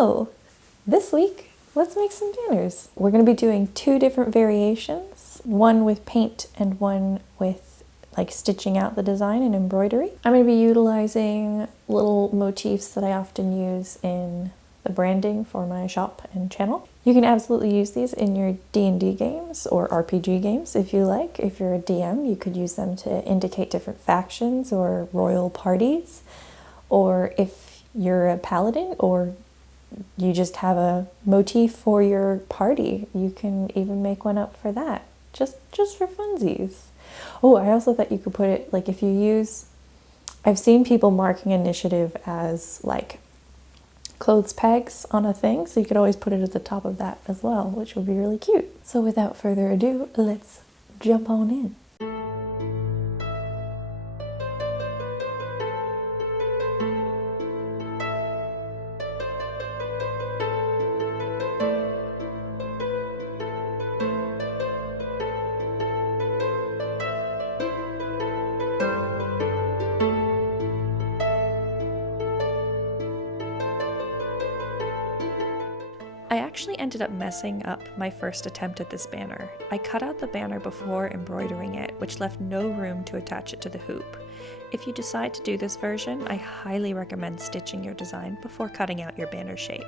So, this week, let's make some banners. We're going to be doing two different variations, one with paint and one with like stitching out the design and embroidery. I'm going to be utilizing little motifs that I often use in the branding for my shop and channel. You can absolutely use these in your D&D games or RPG games if you like. If you're a DM, you could use them to indicate different factions or royal parties. Or if you're a paladin or you just have a motif for your party, you can even make one up for that, just for funsies. Oh, I also thought you could put it, like if you use, I've seen people marking initiative as like clothes pegs on a thing, so you could always put it at the top of that as well, which would be really cute. So without further ado, let's jump on in. I actually ended up messing up my first attempt at this banner. I cut out the banner before embroidering it, which left no room to attach it to the hoop. If you decide to do this version, I highly recommend stitching your design before cutting out your banner shape.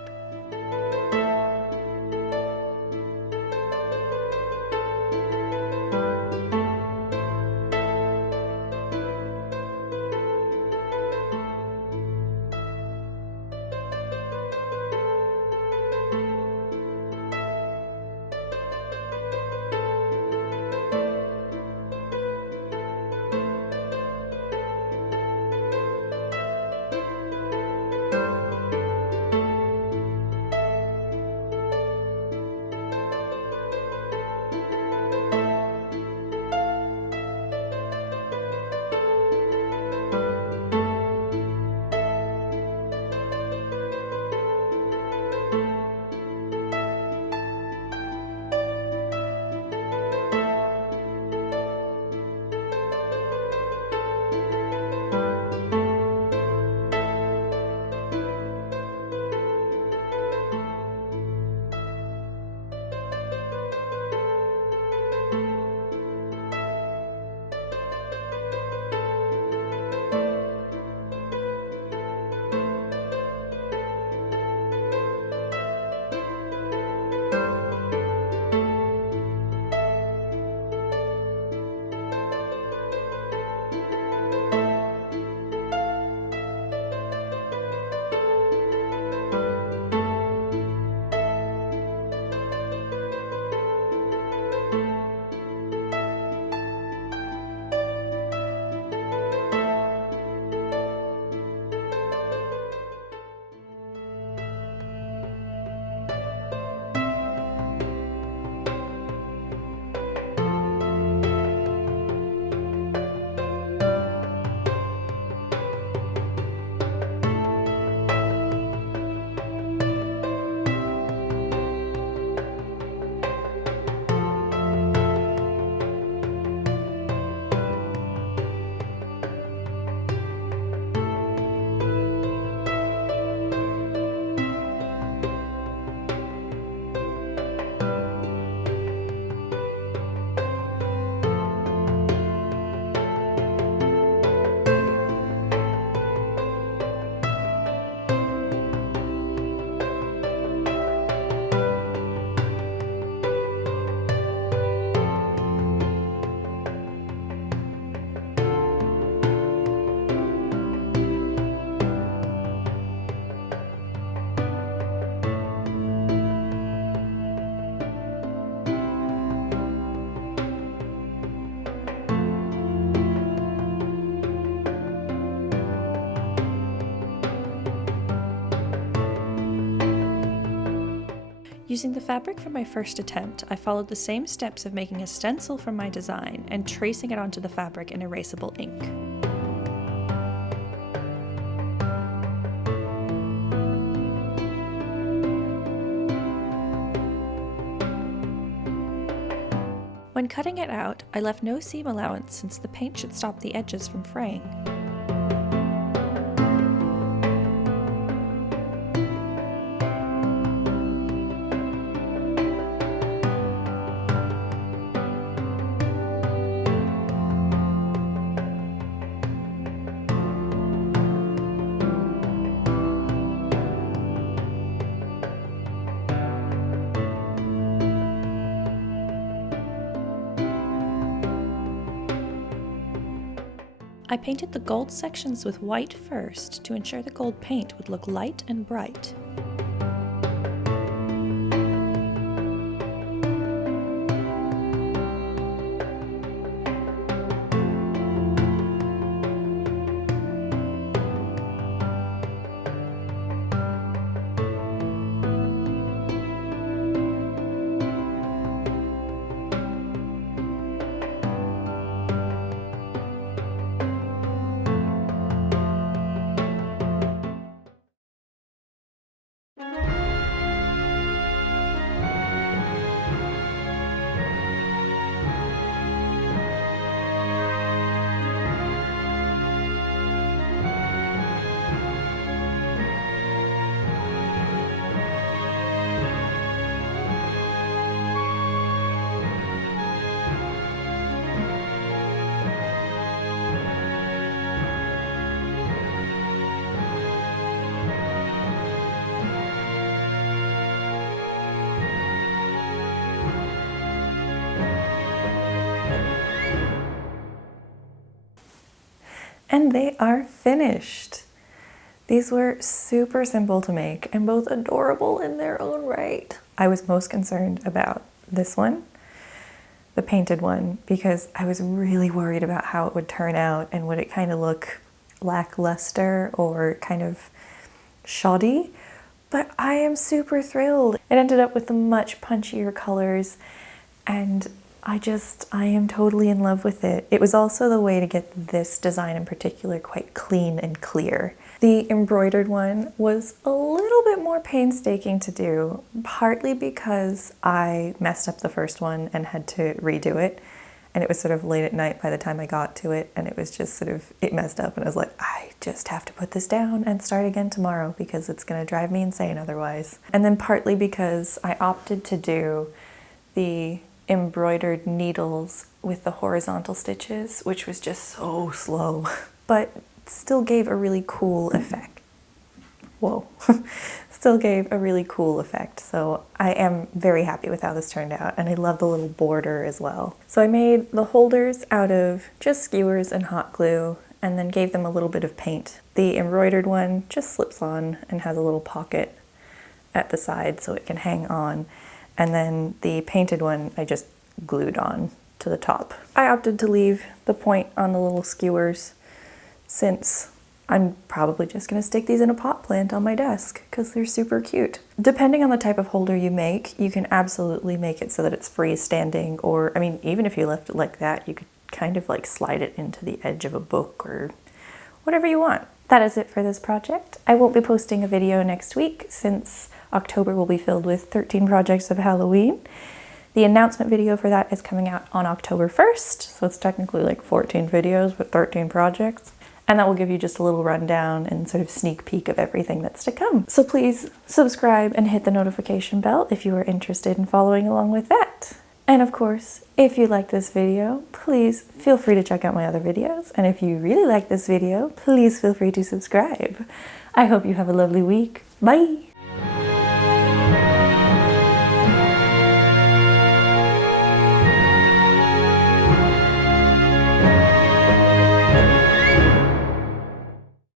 Using the fabric from my first attempt, I followed the same steps of making a stencil from my design and tracing it onto the fabric in erasable ink. When cutting it out, I left no seam allowance since the paint should stop the edges from fraying. I painted the gold sections with white first to ensure the gold paint would look light and bright. And they are finished. These were super simple to make and both adorable in their own right. I was most concerned about this one, the painted one, because I was really worried about how it would turn out and would it kind of look lackluster or kind of shoddy. But I am super thrilled. It ended up with much punchier colors and I am totally in love with it. It was also the way to get this design in particular quite clean and clear. The embroidered one was a little bit more painstaking to do, partly because I messed up the first one and had to redo it. And it was sort of late at night by the time I got to it, and it was just sort of, it messed up and I was like, I just have to put this down and start again tomorrow because it's gonna drive me insane otherwise. And then partly because I opted to do the embroidered needles with the horizontal stitches, which was just so slow, but still gave a really cool effect. Whoa. Still gave a really cool effect. So I am very happy with how this turned out, and I love the little border as well. So I made the holders out of just skewers and hot glue and then gave them a little bit of paint. The embroidered one just slips on and has a little pocket at the side so it can hang on. And then the painted one I just glued on to the top. I opted to leave the point on the little skewers since I'm probably just gonna stick these in a pot plant on my desk because they're super cute. Depending on the type of holder you make, you can absolutely make it so that it's freestanding, or I mean, even if you left it like that, you could kind of like slide it into the edge of a book or whatever you want. That is it for this project. I won't be posting a video next week since October will be filled with 13 projects of Halloween. The announcement video for that is coming out on October 1st, so it's technically like 14 videos with 13 projects. And that will give you just a little rundown and sort of sneak peek of everything that's to come. So please subscribe and hit the notification bell if you are interested in following along with that. And of course, if you like this video, please feel free to check out my other videos. And if you really like this video, please feel free to subscribe. I hope you have a lovely week. Bye!